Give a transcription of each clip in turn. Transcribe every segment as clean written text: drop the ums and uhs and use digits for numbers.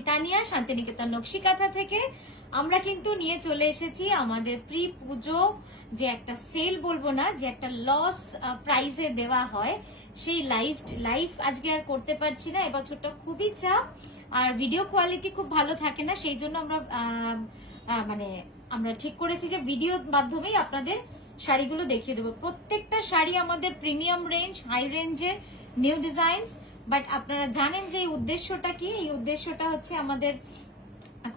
আমি তানিয়া, শান্তিনিকেতন নকশিকাঁথা থেকে। আমরা কিন্তু নিয়ে চলে এসেছি আমাদের প্রি পুজো যে একটা সেল বলবো না, যে একটা লস প্রাইসে দেওয়া হয়, সেই লাইভ আজকে আর করতে পারছি না। এবছরটা খুবই চাপ, আর ভিডিও কোয়ালিটি খুব ভালো থাকে না, সেই জন্য আমরা ঠিক করেছি যে ভিডিওর মাধ্যমেই আপনাদের শাড়িগুলো দেখিয়ে দেবো। প্রত্যেকটা শাড়ি আমাদের প্রিমিয়াম রেঞ্জ, হাই রেঞ্জের নিউ ডিজাইনস। বাট আপনারা জানেন যে এই উদ্দেশ্যটা কি? এই উদ্দেশ্যটা হচ্ছে আমাদের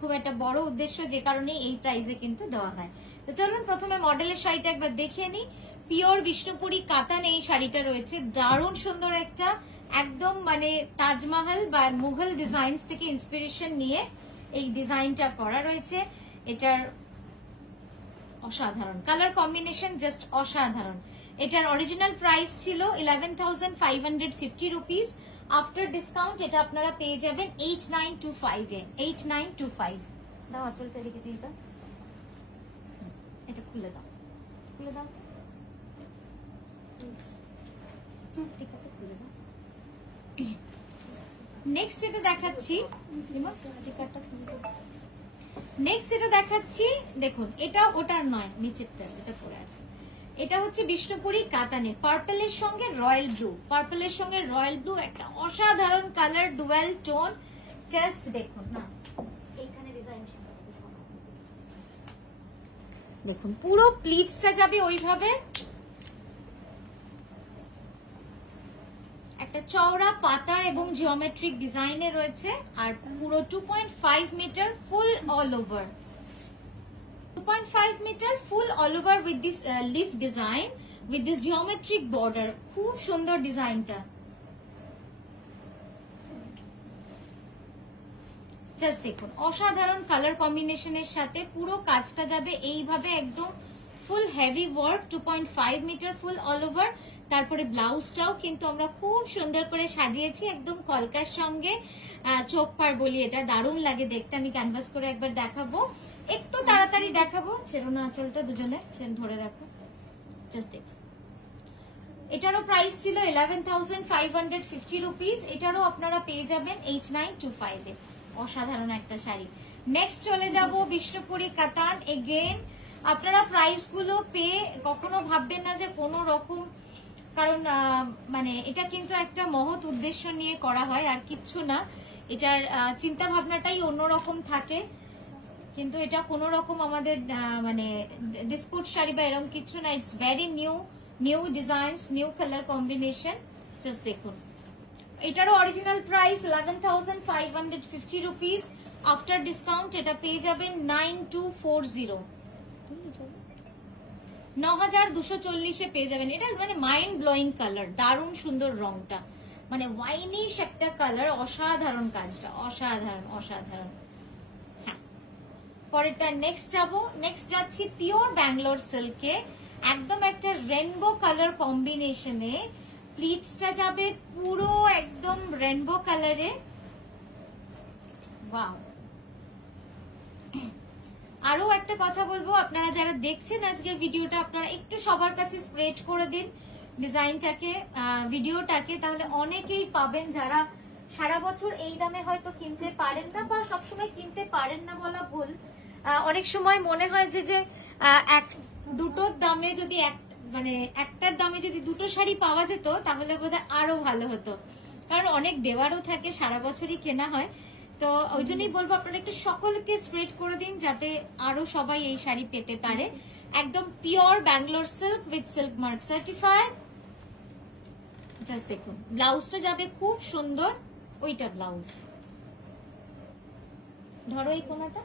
খুব একটা বড় উদ্দেশ্য, যে কারণে এই প্রাইসে কিন্তু দেওয়া হয়। তো চলুন প্রথমে মডেলের শাড়িটা একবার দেখিয়ে নিই। পিওর বিষ্ণুপুরি কাতানে এই শাড়িটা রয়েছে, দারুণ সুন্দর একটা, একদম মানে তাজমহল বা মুঘল ডিজাইনস থেকে ইন্সপিরেশন নিয়ে এই ডিজাইনটা করা রয়েছে। এটার অসাধারণ কালার কম্বিনেশন, জাস্ট অসাধারণ। এটার অরিজিনাল প্রাইস ছিল 11,550 রুপিস। আফটার ডিসকাউন্ট এটা আপনারা পেয়ে যাবেন 8925 এ। 8925 দাও, আঁচলটা দিকে দিয়ে দাও, এটা খুলে দাও, খুলে দাও, স্টিকারটা খুলে দাও। নেক্সট যেটা দেখাচ্ছি, স্টিকারটা খুলে দাও। নেক্সট যেটা দেখাচ্ছি দেখুন, এটা ওটার নয়, নিচেরটা যেটা পড়ে আছে, এটা হচ্ছে বিষ্ণুপুরি কাতানে পার্পলের সঙ্গে রয়্যাল ব্লু। পার্পলের সঙ্গে রয়্যাল ব্লু একটা অসাধারণ কালার, ডুয়াল টোন। জাস্ট দেখুন না, এইখানে ডিজাইন দেখুন, পুরো প্লিটসটা যাবে ওইভাবে, একটা চওড়া পাতা এবং জিওমেট্রিক ডিজাইনে রয়েছে। আর পুরো 2.5 metre full all over, 2.5 metre full all over with this leaf design, with this geometric border. খুব সুন্দর ডিজাইনটা, জাস্ট দেখুন, অসাধারণ কালার কম্বিনেশনের সাথে পুরো কাজটা যাবে এইভাবে, একদম full heavy work, 2.5 metre full all over. তারপরে ব্লাউজটাও কিন্তু আমরা খুব সুন্দর করে সাজিয়েছি, একদম কলকার সঙ্গে চোখ পার বলি, এটা দারুণ লাগে দেখতে। আমি ক্যানভাস করে একবার দেখাবো, একটু তাড়াতাড়ি দেখাবো। ছেড়ো না আঁচলটা, দুজনে ধরে রাখো, জাস্ট দেখুন। এটারও প্রাইস ছিল 11,550 রুপিস। এটারও আপনারা পেয়ে যাবেন 8925 এ। অসাধারণ একটা শাড়ি। নেক্সট চলে যাব বিষ্ণুপুরি কাতান। এগেইন আপনারা প্রাইস গুলো পেয়ে কখনো ভাববেন না যে কোনো রকম, কারণ মানে এটা কিন্তু একটা মহৎ উদ্দেশ্য নিয়ে করা হয়, আর কিচ্ছু না। এটার চিন্তা ভাবনাটাই অন্যরকম থাকে, কিন্তু এটা কোনো রকম আমাদের মানে ডিসপুট শাড়ি বা এরকম কিছু না। It's very new designs, new colour combination. Just দেখুন, এটারও original price 11,550 rupees. After discount এটা পেয়ে যাবেন 9240, 9240 পেয়ে যাবেন। এটা মানে মাইন্ড ব্লোয়িং কালার, দারুণ সুন্দর রংটা, মানে ওয়াইনিশ একটা কালার, অসাধারণ কাজটা, অসাধারণ অসাধারণ। হ্যাঁ, পরেরটা নেক্সট যাবো। নেক্সট যাচ্ছি পিওর ব্যাঙ্গালোর সিল্কে, একদম একটা রেনবো কালার কম্বিনেশনে। প্লিটসটা যাবে পুরো একদম রেনবো কালারে। ওয়াও। আরো একটা কথা বলবো, আপনারা যারা দেখছেন আজকের ভিডিওটা, আপনারা একটু সবার কাছে স্প্রেড করে দিন ডিজাইনটাকে, ভিডিওটাকে, তাহলে অনেকেই পাবেন যারা সারা বছর এই দামে হয়তো কিনতে পারেন না, বা সবসময় কিনতে পারেন না বলা ভুল। অনেক সময় মনে হয় যে এক দুটোর দামে যদি মানে একটার দামে যদি দুটো শাড়ি পাওয়া যেত তাহলে বোধহয় আরো ভালো হতো, কারণ অনেক দেওয়ারও থাকে, সারা বছরই কেনা হয়। তো ওই জন্যই বলবো আপনারা একটু সকলকে স্প্রেড করে দিন, যাতে আরো সবাই এই শাড়ি পেতে পারে। একদম pure Bangalore silk with silk mark certified. Just দেখুন, ব্লাউজটা যাবে খুব সুন্দর, ওইটা ব্লাউজ, ধরো এই কোনাটা,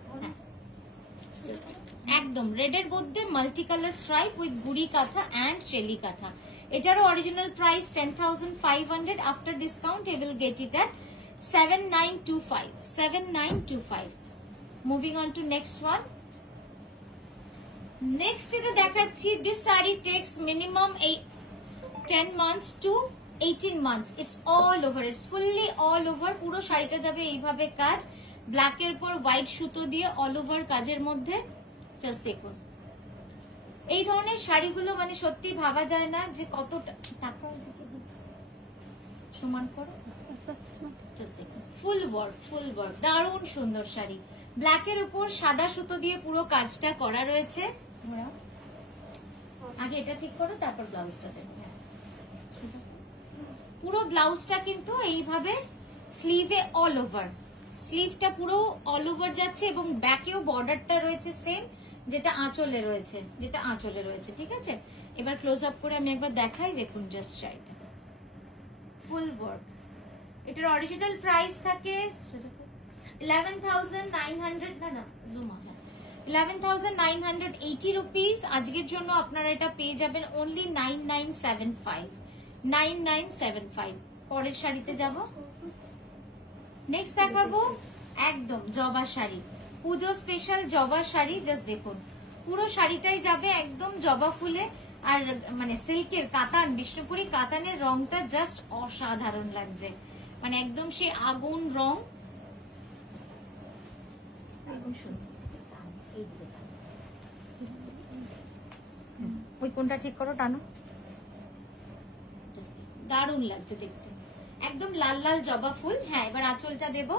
একদম রেডের মধ্যে মাল্টি কালার স্ট্রাইপ উইথ গুড়ি কাঁথা অ্যান্ড চেলি কাঁথা। এটারও original price 10,500। After discount you will get it at 7925, 7925। Moving on to next one. Next যেটা দেখাচ্ছি, this sari takes minimum 10 months to 18 months. It's all over, it's fully all over. পুরো শাড়িটা যাবে এইভাবে কাজ, ব্ল্যাকের পর হোয়াইট সুতো দিয়ে অল ওভার কাজের মধ্যে। জাস্ট দেখুন, এই ধরনের শাড়িগুলো মানে সত্যি ভাবা যায় না যে কত টাকা। সমান করো, ফুল ওয়ার্ক, দারুণ সুন্দর শাড়ি। ব্ল্যাকের উপর সাদা সুতো দিয়ে পুরো কাজটা করা রয়েছে। আগে এটা ঠিক করো, তারপর ব্লাউজটা দেবো। পুরো ব্লাউজটা কিন্তু এইভাবে স্লিভে অল ওভার, স্লিভটা পুরো অল ওভার যাচ্ছে এবং ব্যাকেও বর্ডারটা রয়েছে সেম যেটা আঁচলে রয়েছে, ঠিক আছে। এবার ক্লোজ আপ করে আমি একবার দেখাই, দেখুন জাস্ট শাড়িটা ফুল ওয়ার্ক। এটার অরিজিনাল প্রাইস থাকে 11,980 রুপিস। আজকের জন্য আপনারা এটা পেয়ে যাবেন অনলি 9975। পরের শাড়িতে যাব। নেক্সট দেখাবো একদম জবা শাড়ি, পুজো স্পেশাল জবা শাড়ি। জাস্ট দেখুন পুরো শাড়িটাই যাবে একদম জবা ফুলে, আর মানে সিল্কের কাতান, বিষ্ণুপুরি কাতানের রংটা জাস্ট অসাধারণ লাগছে, মানে একদম সে আগুন রং, একদম সুন্দর। ওই কোনটা ঠিক করো, টানো, দারুণ লাগছে দেখতে, একদম লাল লাল জবা ফুল। হ্যাঁ, এবার আঁচলটা দেব।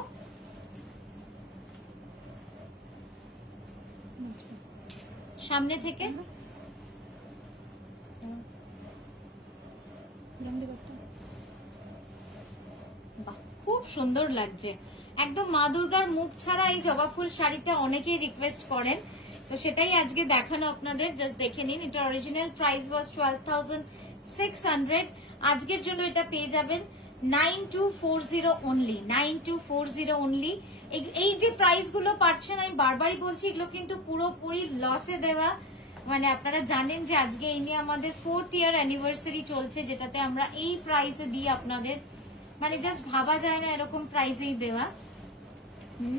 সামনে থেকে খুব সুন্দর লাগছে, একদম মা দুর্গার মুখ ছাড়া এই জবা ফুল শাড়িটা অনেকেই রিকোয়েস্ট করেন, তো সেটাই আজকে দেখানো আপনাদের। জাস্ট দেখে নিন, এটা অরিজিনাল প্রাইস ওয়াজ 12,600। আজকের জন্য এটা পেয়ে যাবেন 9240 অনলি, 9240 অনলি। এই যে প্রাইস গুলো পাচ্ছেন, আমি বারবারই বলছি, এগুলো কিন্তু পুরোপুরি লসে দেওয়া। মানে আপনারা জানেন যে আজকে এই নিয়ে আমাদের 4th ইয়ার অ্যানিভার্সারি চলছে, যেটাতে আমরা এই প্রাইসে দিই আপনাদের, মানে জাস্ট ভাবা যায় না এরকম প্রাইসেই দেওয়া।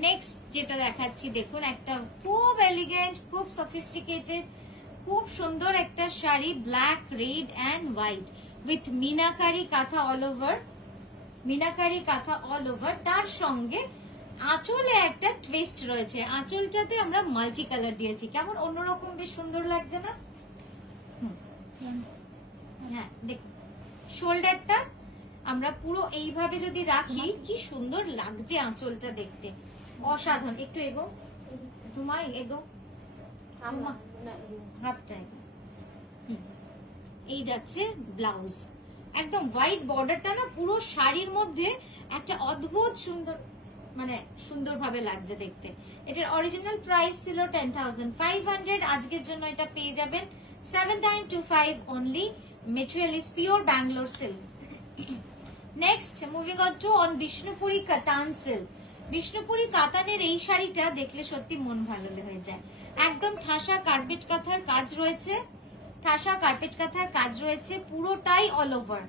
নেক্সট যেটা দেখাচ্ছি দেখুন, একটা খুব এলিগেন্ট, খুব সফিস্টিকেটেড, খুব সুন্দর একটা sari, black, red and white with meenakari কাঁথা অল ওভার, মিনাকারি কাঁথা অল ওভার। তার সঙ্গে আঁচলে একটা টুইস্ট রয়েছে, আঁচলটাতে আমরা মাল্টি কালার দিয়েছি, কেমন অন্যরকম বেশ সুন্দর লাগছে না? হ্যাঁ দেখুন, শোল্ডারটা আমরা পুরো এইভাবে যদি রাখি, কি সুন্দর লাগছে আঁচলটা দেখতে, অসাধারণ। একটু এগো, তোমায় এগো, হাফটা এগো। এই যাচ্ছে ব্লাউজ, একদম হোয়াইট বর্ডারটা না পুরো শাড়ির মধ্যে একটা অদ্ভুত সুন্দর, মানে সুন্দর ভাবে লাগছে দেখতে। এটার অরিজিনাল প্রাইস ছিল 10,500, আজকের জন্য এটা পেয়ে যাবেন 7925 only. Material is pure Bangalore silk. Next moving on to on Bishnupuri katan silk. Bishnupuri কাতানের এই শাড়িটা দেখলে সত্যি মন ভালো হয়ে যায়, একদম ঠাসা কার্পেট কাঁথার কাজ রয়েছে, ঠাসা কার্পেট কাঁথার কাজ রয়েছে পুরোটাই অল ওভার,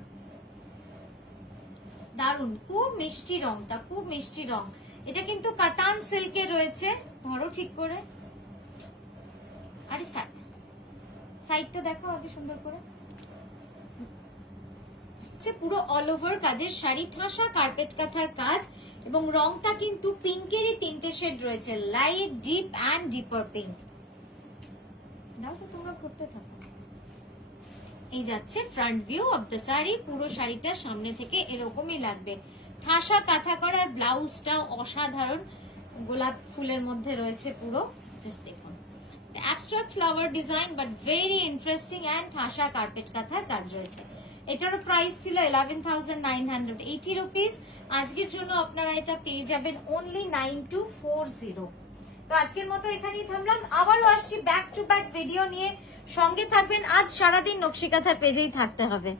দারুন, খুব মিষ্টি রংটা, খুব মিষ্টি রং। এটা কিন্তু কাতান সিল্কে রয়েছে, ধরো ঠিক করে, আরে সাইডটা দেখো আগে সুন্দর করে, পুরো অল ওভার কাজের শাড়ি, ঠাসা কার্পেট কাঁথার কাজ, এবং রংটা কিন্তু পিঙ্কেরই 3টে শেড রয়েছে, লাইট, ডিপ অ্যান্ড ডিপার পিঙ্ক। দাও তো তোমরা করতে থাকো। এই যাচ্ছে front view of the sari, পুরো শাড়িটা সামনে থেকে এরকমই লাগবে, ঠাসা কাঁথা করার, ব্লাউজটাও অসাধারণ গোলাপ ফুলের মধ্যে রয়েছে পুরো, জাস্ট দেখুন, abstract flower design but very interesting and ঠাসা কার্পেট কাঁথার কাজ রয়েছে। এটারও প্রাইস ছিল 11,980 রুপিস, আজকের জন্য আপনারা এটা পেয়ে যাবেন অনলি 9240। তো আজকের মতো এখানেই থামলাম, আবারও আসছি ব্যাক টু ব্যাক ভিডিও নিয়ে, সঙ্গে থাকবেন। আজ সারাদিন নকশি কাঁথার পেজেই থাকতে হবে।